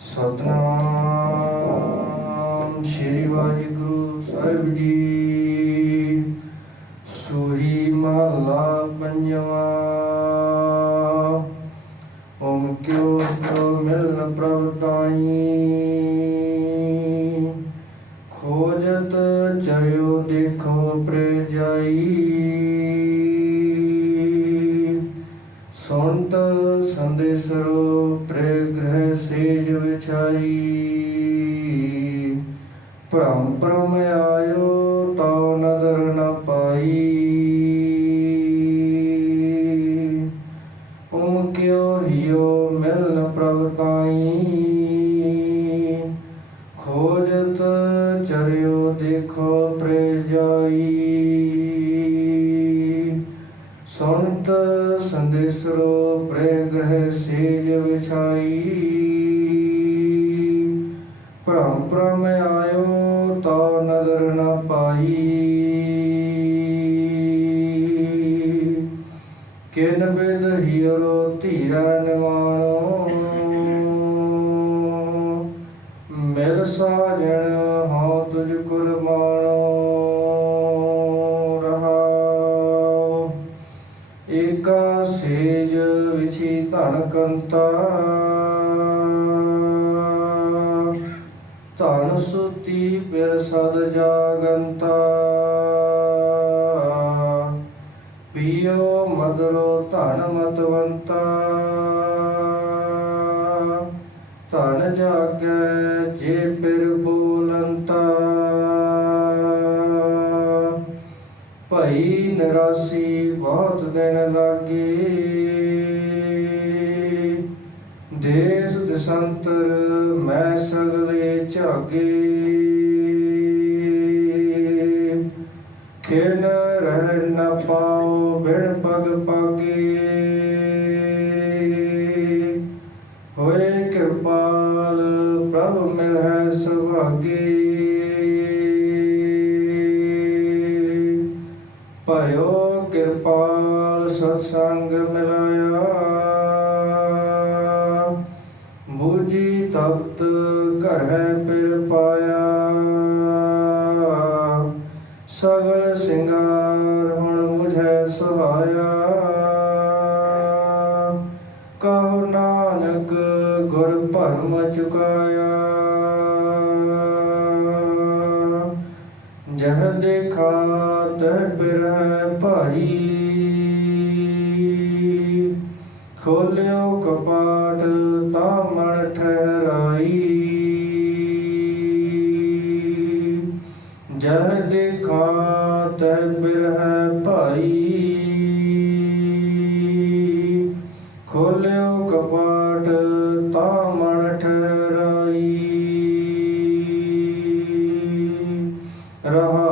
ਸਤਨਾਮ ਸ੍ਰੀ ਵਾਹਿਗੁਰੂ ਸਾਹਿਬ ਜੀ। ਸੂਰੀ ਮਹਲਾ ਪੰਜਵਾ। ਓਮ ਕਿਉ ਤੋ ਮਿਲਨ ਪ੍ਰਭ ਤਾਈ। ਖੋਜਤ ਚਰਿਓ ਦੇਖੋ ਪ੍ਰੇ ਜਾਈ ਸੁਣਤ ਸੰਦੇਸਰੋ ਪ੍ਰੇ ਸੇਜ ਵਿਛਾਈ। ਭ੍ਰਮ ਭ੍ਰਮ ਆਇਓ ਸੁਨਤ ਸੰਦੇਸਰੋ ਪ੍ਰੇ ਗ੍ਰਹਿ ਸੇਜ ਵਿਛਾਈ। ਭ੍ਰਮ ਭ੍ਰਮ ਆਇਓ ਤਾ ਨਦਰ ਨ ਪਾਈ। ਕਿਨ ਬਿਦ ਹੀਰੋ, ਧੀਰਾ ਨਿਵਾਣੋ। ਮਿਲ ਸਾਜਣ, ਹਉ ਤੁਝ ਕੁਰਮਾਣੋ ਸੇਜ ਵਿਛੀ ਧਨ ਕੰਤਾ। ਧਨ ਸੁਤੀ ਪਿਰ ਸਦ ਜਾਗੰਤਾ। ਪੀਓ ਮਦਰੋ ਧਨ ਮਤਵੰਤਾ। ਧਨ ਜਾਗੈ ਜੇ ਪਿਰ ਬੋਲੰਤਾ। ਭਈ ਨਰਾਸੀ ਬਹੁਤ ਦਿਨ ਲਾਗੇ। ਦੇਸ ਦਸੰਤਰ ਮੈਂ ਸਗਲੇ ਝਾਗੇ। ਖਿਨ ਰਹਿ ਨ ਪਾਉ ਬਿਨ ਪਗ ਪਾਗੇ। ਭਇਓ ਕਿਰਪਾਲ ਸਤਸੰਗ ਮਿਲਾਇਆ। ਬੂਜੀ ਤਪਤ ਘਰ ਹੈ ਪਿਰ ਪਾਇਆ। ਸਗਲ ਸਿੰਗਾਰ ਹੁਣ ਮੁਝੇ ਸੁਹਾਇਆ। ਕਹੋ ਨਾਨਕ ਗੁਰ ਭਰਮ ਚੁਕਾਇਆ। ਜਹ ਦੇਖਾ ਤਹ ਪਿਰ ਭਾਈ। ਖੋਲਿਓ ਕਪਾਟ, ਤਾਂ ਮਨ ਠਹਿਰਾਈ। ਜਹ ਦੇਖਾ ਤਹ ਪਿਰ ਭਾਈ। ਖੋਲਿਓ ਕਪਾਟ, ਤਾਂ ਮਨ ਠਹਿਰਾਈ। ਰਹਾਉ